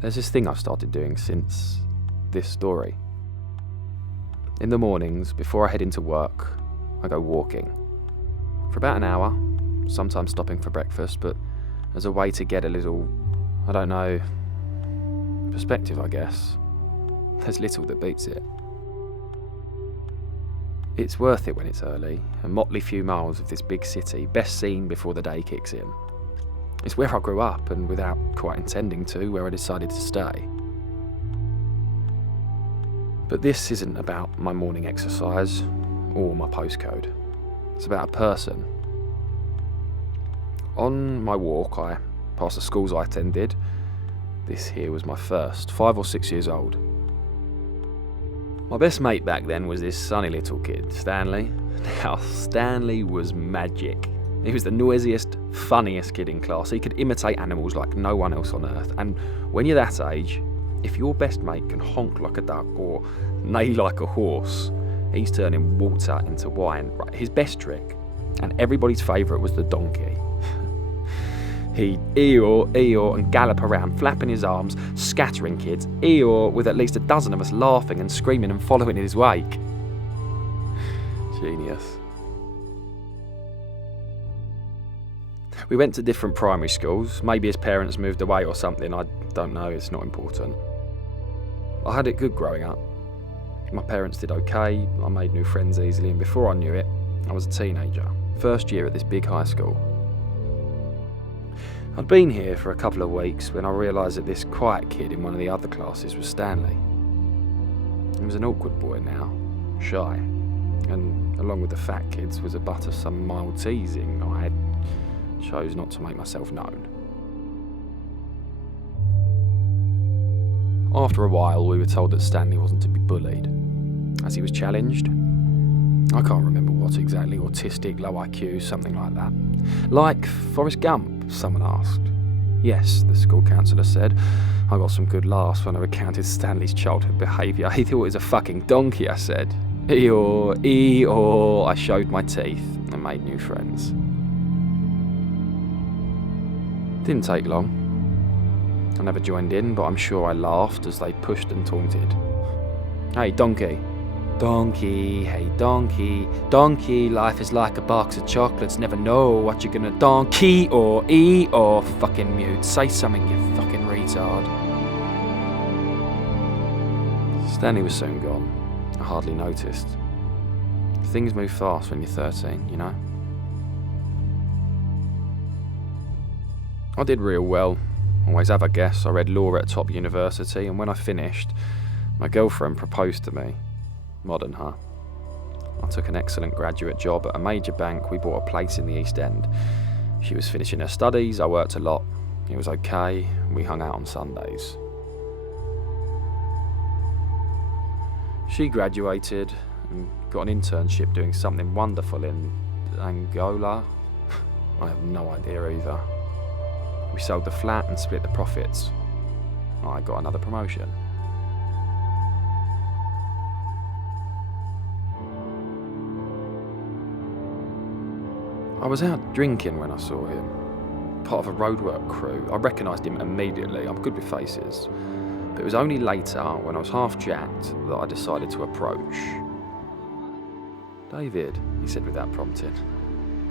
There's this thing I've started doing since this story. In the mornings, before I head into work, I go walking. For about an hour, sometimes stopping for breakfast, but as a way to get a little, I don't know, perspective, I guess. There's little that beats it. It's worth it when it's early, a motley few miles of this big city, best seen before the day kicks in. It's where I grew up, and without quite intending to, where I decided to stay. But this isn't about my morning exercise or my postcode. It's about a person. On my walk, I passed the schools I attended. This here was my first, 5 or 6 years old. My best mate back then was this sunny little kid, Stanley. Now, Stanley was magic. He was the noisiest, funniest kid in class. He could imitate animals like no one else on earth. And when you're that age, if your best mate can honk like a duck or neigh like a horse, he's turning water into wine. Right, his best trick, and everybody's favourite, was the donkey. He'd Eeyore, and gallop around, flapping his arms, scattering kids, Eeyore with at least a dozen of us laughing and screaming and following in his wake. Genius. We went to different primary schools. Maybe his parents moved away or something, I don't know, it's not important. I had it good growing up. My parents did okay, I made new friends easily, and before I knew it, I was a teenager. First year at this big high school. I'd been here for a couple of weeks when I realised that this quiet kid in one of the other classes was Stanley. He was an awkward boy now, shy, and along with the fat kids was a butt of some mild teasing. I chose not to make myself known. After a while, we were told that Stanley wasn't to be bullied, as he was challenged. I can't remember what exactly, autistic, low IQ, something like that. Like Forrest Gump, someone asked. Yes, the school counsellor said. I got some good laughs when I recounted Stanley's childhood behaviour. He thought it was a fucking donkey, I said. Eeyore. I showed my teeth and made new friends. Didn't take long. I never joined in, but I'm sure I laughed as they pushed and taunted. Hey, donkey. Donkey, hey donkey. Donkey, life is like a box of chocolates. Never know what you're gonna donkey or fucking mute. Say something, you fucking retard. Stanley was soon gone. I hardly noticed. Things move fast when you're 13, you know? I did real well. Always have, I guess. I read law at a top university, and when I finished, my girlfriend proposed to me. Modern, huh? I took an excellent graduate job at a major bank. We bought a place in the East End. She was finishing her studies, I worked a lot. It was okay, we hung out on Sundays. She graduated and got an internship doing something wonderful in Angola. I have no idea either. We sold the flat and split the profits. I got another promotion. I was out drinking when I saw him, part of a roadwork crew. I recognised him immediately, I'm good with faces. But it was only later, when I was half jacked, that I decided to approach. David, he said without prompting.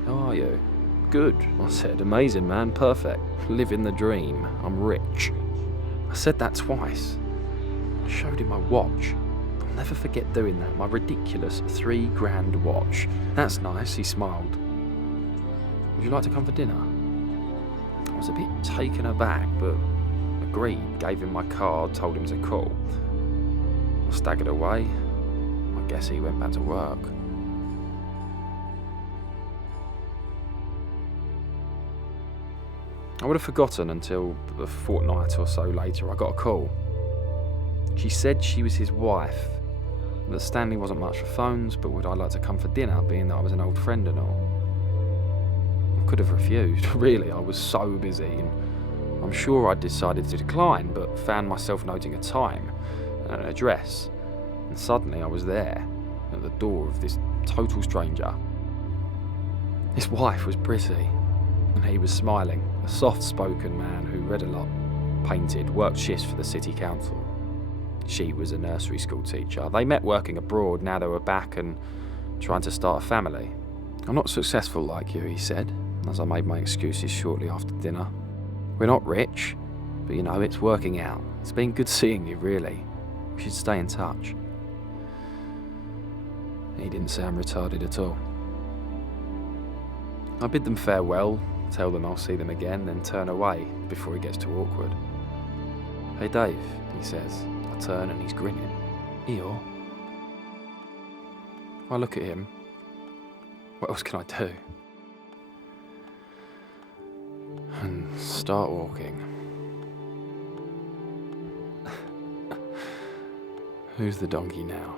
How are you? Good, I said. Amazing, man, perfect. Living the dream, I'm rich. I said that twice. I showed him my watch. I'll never forget doing that, my ridiculous $3,000 watch. That's nice, he smiled. Would you like to come for dinner? I was a bit taken aback, but agreed, gave him my card, told him to call. I staggered away. I guess he went back to work. I would have forgotten until a fortnight or so later I got a call. She said she was his wife, that Stanley wasn't much for phones, but would I like to come for dinner, being that I was an old friend and all. I could have refused, really, I was so busy, and I'm sure I decided to decline, but found myself noting a time and an address, and suddenly I was there, at the door of this total stranger. His wife was pretty, and he was smiling, a soft-spoken man who read a lot. painted, worked shifts for the city council. She was a nursery school teacher. They met working abroad, now they were back and trying to start a family. I'm not successful like you, he said, as I made my excuses shortly after dinner. We're not rich, but it's working out. It's been good seeing you, really. We should stay in touch. He didn't sound retarded at all. I bid them farewell, tell them I'll see them again, then turn away before it gets too awkward. Hey Dave, he says. I turn and he's grinning. Eeyore. I look at him. What else can I do? And start walking. Who's the donkey now?